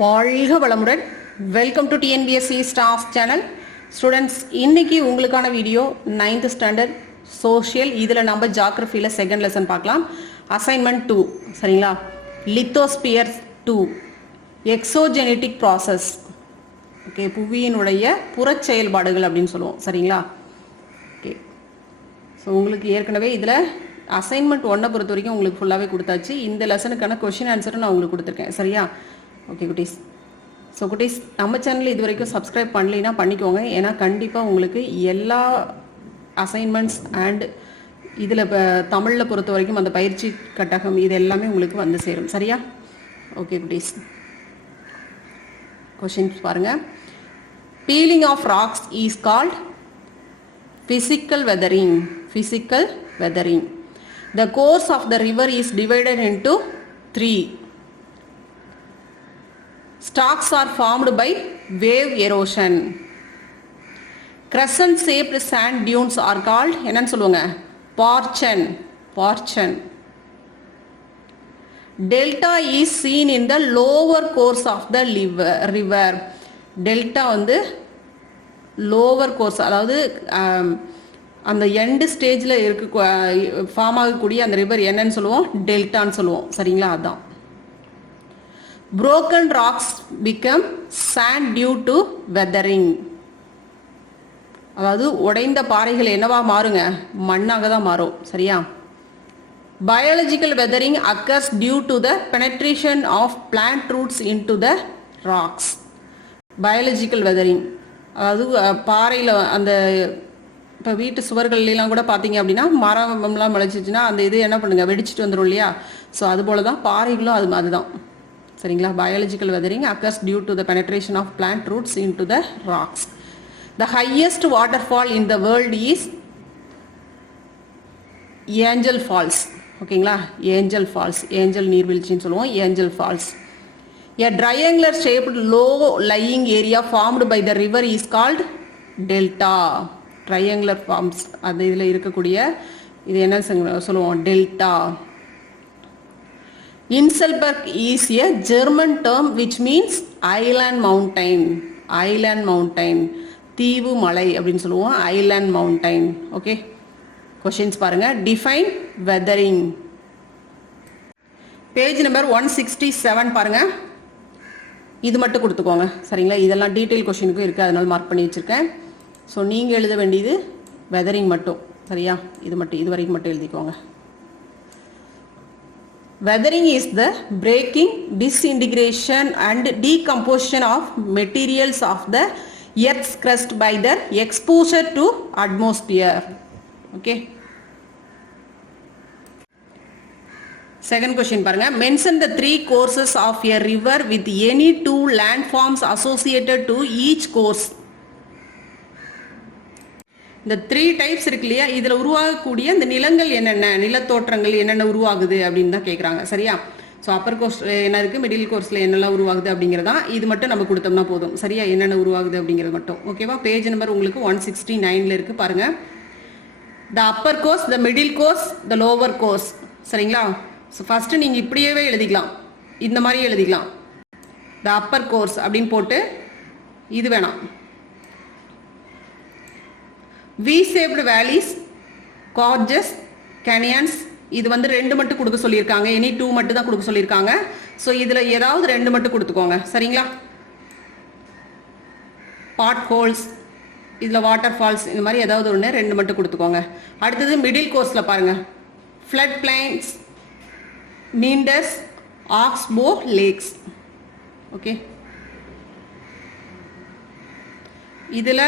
வாழ்க வளமுடன். Welcome to TNPSC staff channel. Students, இன்னைக்கு உங்களுக்கான வீடியோ 9th ஸ்டாண்டர்ட் சோஷியல். இதில் நம்ம ஜாகிரஃபியில் செகண்ட் லெசன் பார்க்கலாம். அசைன்மெண்ட் 2 சரிங்களா. Lithosphere 2 exogenetic process. ஓகே, புவியினுடைய புறச் செயல்பாடுகள் அப்படின்னு சொல்லுவோம் சரிங்களா. ஓகே, ஸோ உங்களுக்கு ஏற்கனவே இதில் அசைன்மெண்ட் 1 பொறுத்த வரைக்கும் உங்களுக்கு ஃபுல்லாகவே கொடுத்தாச்சு. இந்த லெசனுக்கான கொஷின் ஆன்சரும் நான் உங்களுக்கு கொடுத்துருக்கேன் சரியா. ஓகே குட்டீஸ், ஸோ குட்டீஸ் நம்ம சேனலில் இது வரைக்கும் சப்ஸ்கிரைப் பண்ணலைன்னா பண்ணிக்கோங்க. ஏன்னா கண்டிப்பாக உங்களுக்கு எல்லா அசைன்மெண்ட்ஸ் அண்ட் இதில் இப்போ தமிழில் பொறுத்த வரைக்கும் அந்த பயிற்சி கட்டகம் இது எல்லாமே உங்களுக்கு வந்து சேரும் சரியா. ஓகே குட்டீஸ், கொஷின்ஸ் பாருங்கள். Peeling of rocks is called physical weathering. Physical weathering. The course of the river is divided into 3. Stalks are formed by wave erosion. Crescent shaped sand dunes are called என்னன்னு சொல்லுவாங்க? Portion. Delta is seen in the lower course of the river. Delta வந்து lower course, அதாவது அந்த end ஸ்டேஜில் இருக்க form ஆகக்கூடிய அந்த river என்னன்னு சொல்லுவோம்? டெல்டான்னு சொல்லுவோம் சரிங்களா. அதுதான். broken rocks become sand due to weathering. அதாவது உடைந்த பாறைகள் என்னவா மாறுங்க? மண்ணாக தான் மாறும் சரியா. biological weathering occurs due to the penetration of plant roots into the rocks. biological weathering அதாவது பாறையில் அந்த இப்போ வீட்டு சுவர்கள்லாம் கூட பார்த்தீங்க அப்படின்னா மரம்லாம் முளைச்சிச்சுன்னா அந்த இது என்ன பண்ணுங்க, வெடிச்சிட்டு வந்துடும் இல்லையா. ஸோ அது போல தான் பாறைகளும் அதுதான் சரிங்களா. Biological weathering occurs due to the penetration of plant roots into the rocks. The highest waterfall in the world is Angel Falls. ஓகேங்களா, ஏஞ்சல் ஃபால்ஸ், ஏஞ்சல் நீர்வீழ்ச்சின்னு சொல்லுவோம், Angel Falls. A triangular shaped low lying area formed by the river is called delta. Triangular forms அது இதில் இருக்கக்கூடிய இது என்ன சொல்லுவோம்? Delta. Inselberg is a German term which means island mountain. Island mountain, தீவு மலை அப்படின்னு சொல்லுவோம், island mountain. ஓகே, கொஸ்டின்ஸ் பாருங்க. Define weathering. பேஜ் நம்பர் 167 பாருங்க. இது மட்டும் கொடுத்துக்கோங்க சரிங்களா. இதெல்லாம் டீட்டெயில் கொஷினுக்கும் இருக்குது, அதனால் மார்க் பண்ணி வச்சுருக்கேன். ஸோ நீங்கள் எழுத வேண்டியது வெதரிங் மட்டும் சரியா. இது மட்டும், இது வரைக்கும் மட்டும் எழுதிக்கோங்க. Weathering is the breaking, disintegration and decomposition of materials of the earth's crust by their exposure to atmosphere. Okay. Second question பாருங்க. Mention the 3 courses of a river with any 2 landforms associated to each course. இந்த 3 types இருக்கு இல்லையா, இதில் உருவாகக்கூடிய இந்த நிலங்கள் என்னென்ன, நிலத்தோற்றங்கள் என்னென்ன உருவாகுது அப்படின்னு தான் கேட்குறாங்க சரியா. ஸோ அப்பர் கோர்ஸ் என்ன இருக்குது, மிடில் கோர்ஸில் என்னெல்லாம் உருவாகுது அப்படிங்கிறதா. இது மட்டும் நம்ம கொடுத்தோம்னா போதும் சரியா, என்னென்ன உருவாகுது அப்படிங்கிறது மட்டும். ஓகேவா. பேஜ் நம்பர் உங்களுக்கு 169 இருக்குது பாருங்க. The upper course, the middle course, the lower course சரிங்களா. ஸோ ஃபஸ்ட்டு நீங்கள் இப்படியே எழுதிக்கலாம், இந்த மாதிரி எழுதிக்கலாம். த அப்பர் கோர்ஸ் அப்படின்னு போட்டு இது வேணாம். வி ஷேப்டு வேலிஸ், கார்ஜஸ், கேனியன்ஸ், இது வந்து 2 மட்டும் கொடுக்க சொல்லியிருக்காங்க. எனி 2 மட்டும் தான் கொடுக்க சொல்லியிருக்காங்க. ஸோ இதில் ஏதாவது 2 மட்டும் கொடுத்துக்கோங்க சரிங்களா. பாட் ஹோல்ஸ், இதில் வாட்டர் ஃபால்ஸ், இந்த மாதிரி ஏதாவது ஒன்று 2 மட்டும் கொடுத்துக்கோங்க. அடுத்தது மிடில் கோர்ஸில் பாருங்கள். Flood plains, meanders, oxbow lakes. Okay, இதில்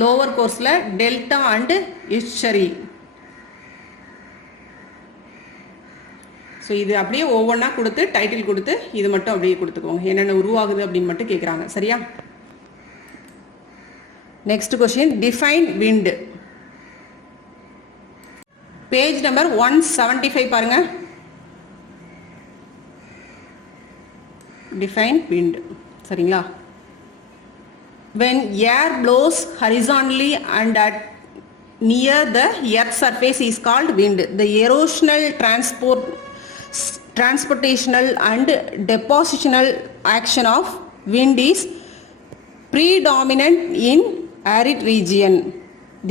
லோவர் கோர்ஸில் டெல்டா அண்டு எஸ்சரி. ஸோ இது அப்படியே ஒவ்வொன்றா கொடுத்து டைட்டில் கொடுத்து இது மட்டும் அப்படியே கொடுத்துக்கோங்க, என்னென்ன உருவாகுது அப்படின்னு மட்டும் கேட்குறாங்க சரியா. Next question. Define wind. Page number 175 பாருங்க. Define wind சரிங்களா. When air blows horizontally and at near the earth's surface is called wind. The erosional transportational and depositional action of wind is predominant in arid region.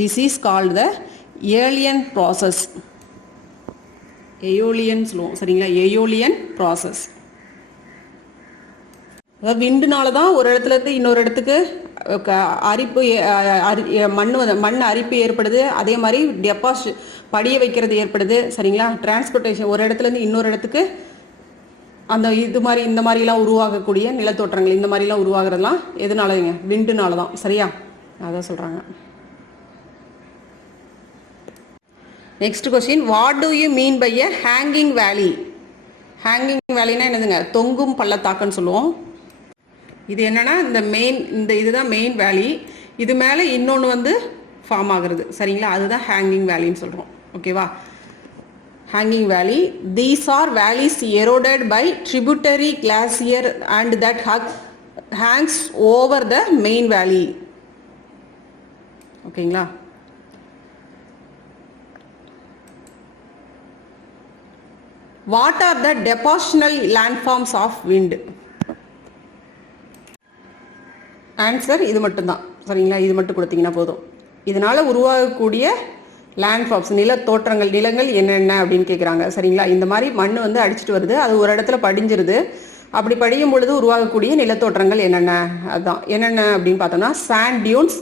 This is called the Aeolian process. Aeolian slow சரிங்களா, Aeolian process. அதாவது விண்டுனால தான் ஒரு இடத்துல இருந்து இன்னொரு இடத்துக்கு அரிப்பு மண் அரிப்பு ஏற்படுது. அதே மாதிரி படிய வைக்கிறது ஏற்படுது சரிங்களா. டிரான்ஸ்போர்ட்டேஷன் ஒரு இடத்துல இருந்து இன்னொரு இடத்துக்கு அந்த இந்த மாதிரிலாம் உருவாகக்கூடிய நிலத்தோற்றங்கள் இந்த மாதிரிலாம் உருவாகிறதுலாம் எதனாலங்க, விண்டுனால தான் சரியா, அதான் சொல்கிறாங்க. Next question, what do you mean by a hanging valley? Hanging வேலினா என்னதுங்க, தொங்கும் பள்ளத்தாக்குன்னு சொல்லுவோம். இது என்னன்னா இதுதான் மெயின் வேலி, இது மேலே இன்னொன்று வந்து ஃபார்ம் ஆகுறது சரிங்களா, அதுதான் ஹேங்கிங் வேலின்னு சொல்கிறோம். ஓகேவா, hanging valley. These are valleys eroded by tributary glacier and that hangs over the main valley. ஓகேங்களா. What are the depositional landforms of wind? Answer இது மட்டும்தான் சரிங்களா, இது மட்டும் கொடுத்தீங்கன்னா போதும். இதனால் உருவாகக்கூடிய லேண்ட்ஃபார்ம்ஸ் நிலத்தோற்றங்கள், நிலங்கள் என்னென்ன அப்படின்னு கேட்குறாங்க சரிங்களா. இந்த மாதிரி மண் வந்து அடிச்சுட்டு வருது, அது ஒரு இடத்துல படிஞ்சிருது. அப்படி படியும் பொழுது உருவாகக்கூடிய நிலத்தோற்றங்கள் என்னென்ன, அதுதான் என்னென்ன அப்படின்னு பார்த்தோம்னா சாண்ட் டியூன்ஸ்,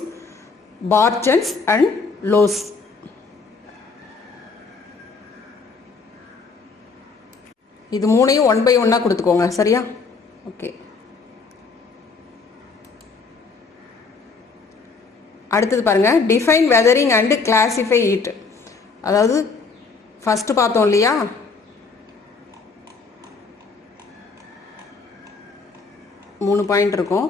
பார்ச்சன்ஸ் அண்ட் லோஸ். இது மூணையும் 1 by 1 கொடுத்துக்கோங்க சரியா. ஓகே, அடுத்தது பாருங்க, define weathering and classify it. அதாவது ஃபர்ஸ்ட் பார்த்தோம் இல்லையா, மூணு பாயிண்ட் இருக்கும்.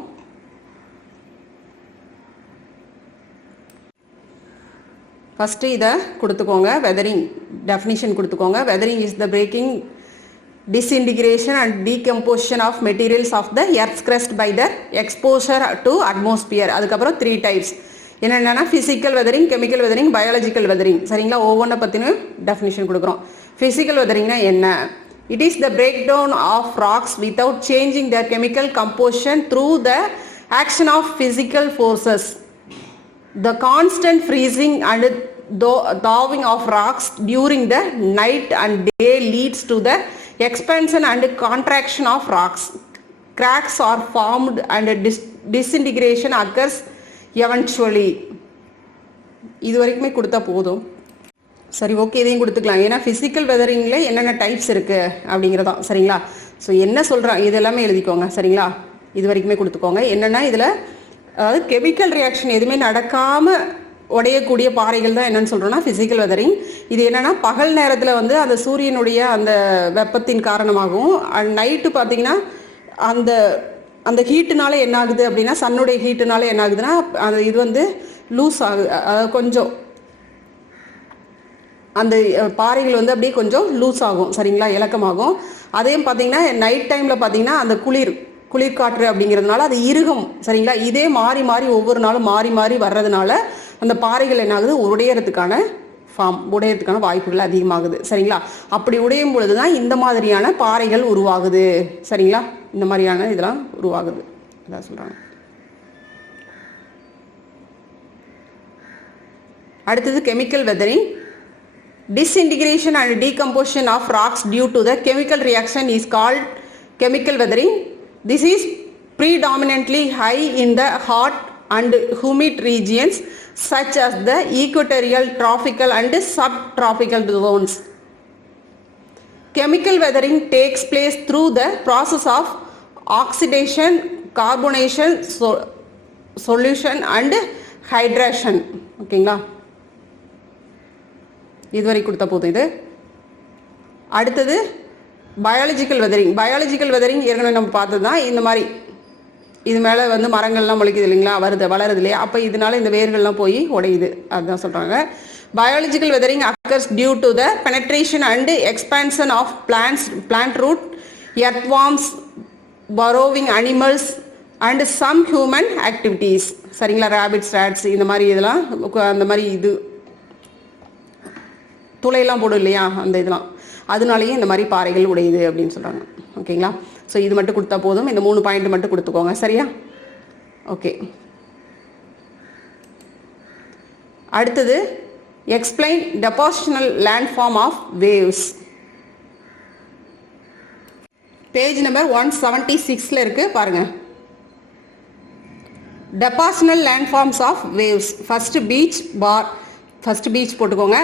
ஃபர்ஸ்ட் இதை கொடுத்துக்கோங்க, வெதரிங் டெஃபினிஷன் கொடுத்துக்கோங்க. Weathering is the breaking, disintegration and decomposition of materials of the earth's crust by their exposure to atmosphere. அதுக்கப்புறம் 3 types என்னென்னா physical weathering, chemical weathering, biological weathering சரிங்களா. ஒவ்வொன்றை பற்றின டெஃபினிஷன் கொடுக்குறோம். ஃபிசிக்கல் வெதரிங்னா என்ன? It is the break down of rocks without changing their chemical composition through the action of physical forces. The constant freezing and thawing of rocks during the night and day leads to the expansion and contraction of rocks. Cracks are formed and disintegration occurs eventually. இது வரைக்குமே கொடுத்தா போதும் சரி. Okay, இதையும் கொடுத்துக்கலாம். ஏன்னா physical வெதரிங்கில் என்னென்ன types இருக்குது அப்படிங்கிறதான் சரிங்களா. ஸோ என்ன சொல்கிறேன் இது எல்லாமே எழுதிக்கோங்க சரிங்களா. இது வரைக்குமே கொடுத்துக்கோங்க. என்னென்னா இதில் அதாவது கெமிக்கல் ரியாக்ஷன் எதுவுமே நடக்காமல் உடையக்கூடிய பாறைகள் தான் என்னன்னு சொல்கிறோன்னா ஃபிசிக்கல் வெதரிங். இது என்னென்னா பகல் நேரத்தில் வந்து அந்த சூரியனுடைய அந்த வெப்பத்தின் காரணமாகவும், நைட்டு பார்த்தீங்கன்னா அந்த அந்த ஹீட்டுனால என்ன ஆகுது அப்படின்னா, சன்னுடைய ஹீட்டுனால என்ன ஆகுதுன்னா அந்த இது வந்து லூஸ் ஆகுது, அதாவது கொஞ்சம் அந்த பாறைகள் வந்து அப்படியே கொஞ்சம் லூஸ் ஆகும் சரிங்களா, இலக்கமாகும். அதையும் பார்த்தீங்கன்னா நைட் டைமில் பார்த்தீங்கன்னா அந்த குளிர்காற்று அப்படிங்கிறதுனால அது இறுகும் சரிங்களா. இதே மாறி மாறி ஒவ்வொரு நாளும் மாறி மாறி வர்றதுனால அந்த பாறைகள் என்ன ஆகுது, உடையறதுக்கான வாய்ப்புகள் அதிகமாகுது சரிங்களா. அப்படி உடையும் பொழுது தான் இந்த மாதிரியான பாறைகள் உருவாகுது சரிங்களா. இந்த மாதிரியான இதெல்லாம் உருவாகுது அதான் சொல்கிறாங்க. அடுத்தது chemical weathering. Disintegration and decomposition of rocks due to the chemical reaction is called chemical weathering. This is predominantly high in the hot and humid regions such as the equatorial, tropical and subtropical zones. Chemical weathering takes place through the process of oxidation, carbonation, solution and hydration. ஓகேங்களா, இதுவரை கொடுத்த போதும். இது அடுத்தது biological weathering. Biological weathering ஏற்கனவே நம்ம பார்த்தது தான். இந்த மாதிரி இது மேலே வந்து மரங்கள்லாம் முளைக்குது இல்லைங்களா, வளருது இல்லையா, அப்போ இதனால இந்த வேர்கள்லாம் போய் உடையுது, அதுதான் சொல்கிறாங்க. Biological weathering occurs due to the penetration and expansion of plant root, earthworms, burrowing animals and some human activities சரிங்களா. ரேபிட்ஸ், ரேட்ஸ் இந்த மாதிரி இதெல்லாம் அந்த மாதிரி இது துளையெல்லாம் போடும் இல்லையா, அந்த இதெல்லாம் அதனாலேயே இந்த மாதிரி பாறைகள் உடையுது அப்படின்னு சொல்கிறாங்க. ஓகேங்களா. ஸோ இது மட்டும் கொடுத்தா போதும், இந்த 3 பாயிண்ட் மட்டும் கொடுத்துக்கோங்க. சரியா? ஓகே. அடுத்தது explain depositional landform of waves. Page number 176 இருக்கு பாருங்க. Depositional landforms of waves. First beach bar, first beach போட்டுக்கோங்க.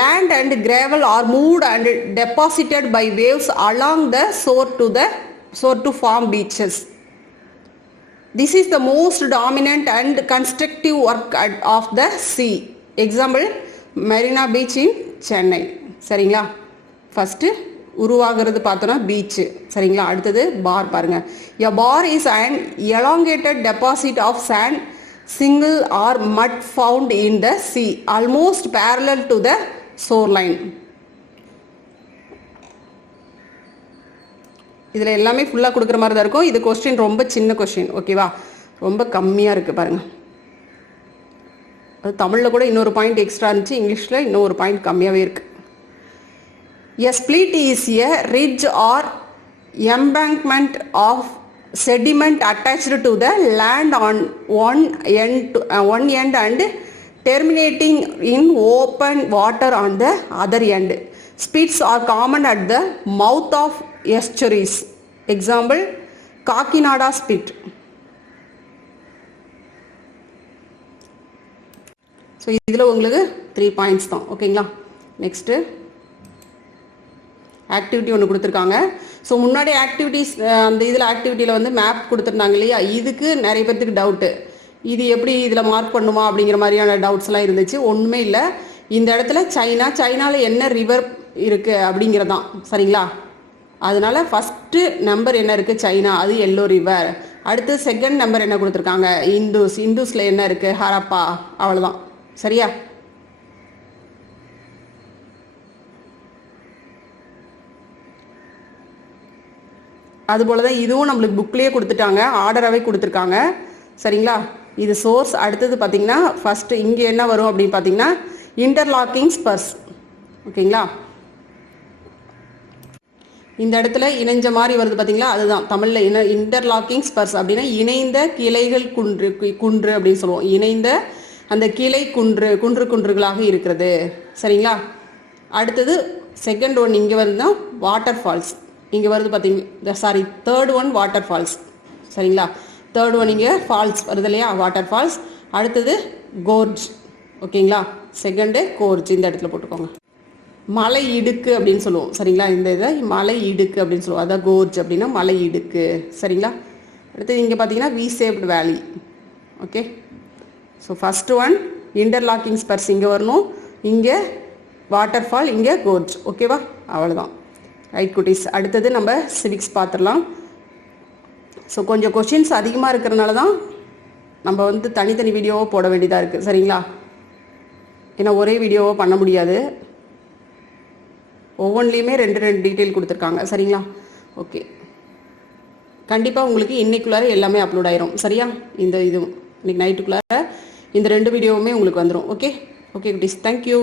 Land and gravel are moved and deposited by waves along the shore to form beaches. This is the most dominant and constructive work of the sea. Example, Marina Beach in Chennai. சரிங்களா? First உருவாகிறது பார்த்தோன்னா beach. சரிங்களா? அடுத்தது பார் பாருங்க. A bar is an elongated deposit of sand, single or mud found in the sea, almost parallel to the shoreline. இதில் எல்லாமே ஃபுல்லாக கொடுக்குற மாதிரி தான் இருக்கும். இது கொஸ்டின் ரொம்ப சின்ன கொஸ்டின். ஓகேவா? ரொம்ப கம்மியாக இருக்குது பாருங்கள். அது தமிழில் கூட இன்னொரு பாயிண்ட் எக்ஸ்ட்ரா இருந்துச்சு, இங்கிலீஷில் இன்னொரு பாயிண்ட் கம்மியாகவே இருக்குது. A split is a ridge or embankment of sediment attached to the land on one end and terminating in open water on the other end. Splits are common at the mouth of estuaries. Example, Kakinada split. So இதில் உங்களுக்கு 3 points தான். ஓகேங்களா? Next activity ஒன்று கொடுத்துருக்காங்க. So முன்னாடி activities அந்த இதில் ஆக்டிவிட்டியில் வந்து மேப் கொடுத்துருந்தாங்க இல்லையா? இதுக்கு நிறைய பேர்த்துக்கு டவுட்டு, இது எப்படி இதில் மார்க் பண்ணுமா அப்படிங்கிற மாதிரியான டவுட்ஸ்லாம் இருந்துச்சு. ஒன்றுமே இல்லை. இந்த இடத்துல சைனாவில் என்ன ரிவர் இருக்குது அப்படிங்கிறதான். சரிங்களா? அதனால ஃபஸ்ட்டு நம்பர் என்ன இருக்குது? சைனா, அது எல்லோ ரிவர். அடுத்து செகண்ட் நம்பர் என்ன கொடுத்துருக்காங்க? இண்டூஸில் என்ன இருக்குது? ஹரப்பா. அவ்வளோதான். சரியா? அதுபோல் தான் இதுவும் நம்மளுக்கு புக்லேயே கொடுத்துட்டாங்க, ஆர்டராகவே கொடுத்துருக்காங்க. சரிங்களா? இது சோர்ஸ். அடுத்தது பார்த்தீங்கன்னா ஃபஸ்ட்டு இங்கே என்ன வரும் அப்படின்னு பார்த்தீங்கன்னா இன்டர்லாக்கிங் ஸ்பர்ஸ். ஓகேங்களா? இந்த இடத்துல இணைஞ்ச மாதிரி வருது பார்த்தீங்களா? அதுதான் தமிழில் இன்டர்லாக்கிங் ஸ்பர்ஸ் அப்படின்னா இணைந்த கிளைகள் குன்று அப்படின்னு சொல்லுவோம். இணைந்த அந்த கிளை குன்றுகளாக இருக்கிறது. சரிங்களா? அடுத்தது செகண்ட் ஒன் இங்கே வருதுன்னா வாட்டர் ஃபால்ஸ். இங்கே வருது பார்த்தீங்களா? Sorry, third one waterfalls. சரிங்களா? தேர்ட் ஒன் இங்கே ஃபால்ஸ் வருது இல்லையா? Waterfalls. அடுத்தது கோர்ஜ். ஓகேங்களா? செகண்டு கோர்ஜ் இந்த இடத்துல போட்டுக்கோங்க. மலை இடுக்கு அப்படின்னு சொல்லுவோம். சரிங்களா? இந்த இதை மலை இடுக்கு அப்படின்னு சொல்லுவோம். அதான் கோர்ஜ் அப்படின்னா மலை இடுக்கு. சரிங்களா? அடுத்தது இங்கே பார்த்தீங்கன்னா வி சேவ்டு வேலி. Okay. So first one interlocking spruce இங்கே வரணும், இங்கே வாட்டர் ஃபால், இங்கே கோர்ஜ். ஓகேவா? அவ்வளோதான். ரைட் குட்டீஸ். அடுத்தது நம்ம சிவிக்ஸ் பார்த்துடலாம். ஸோ கொஞ்சம் கொஷின்ஸ் அதிகமாக இருக்கிறனால தான் நம்ம வந்து தனித்தனி வீடியோவோ போட வேண்டியதாக இருக்குது. சரிங்களா? ஏன்னா ஒரே வீடியோவோ பண்ண முடியாது. ஒவ்வொன்றிலையுமே 2 டீட்டெயில் கொடுத்துருக்காங்க. சரிங்களா? ஓகே. கண்டிப்பாக உங்களுக்கு இன்னைக்குள்ளார எல்லாமே அப்லோட் ஆயிரும். சரியா? இன்னைக்கு நைட்டுக்குள்ளார இந்த 2 வீடியோவுமே உங்களுக்கு வந்துடும். ஓகே குட்டீஸ். தேங்க்யூ.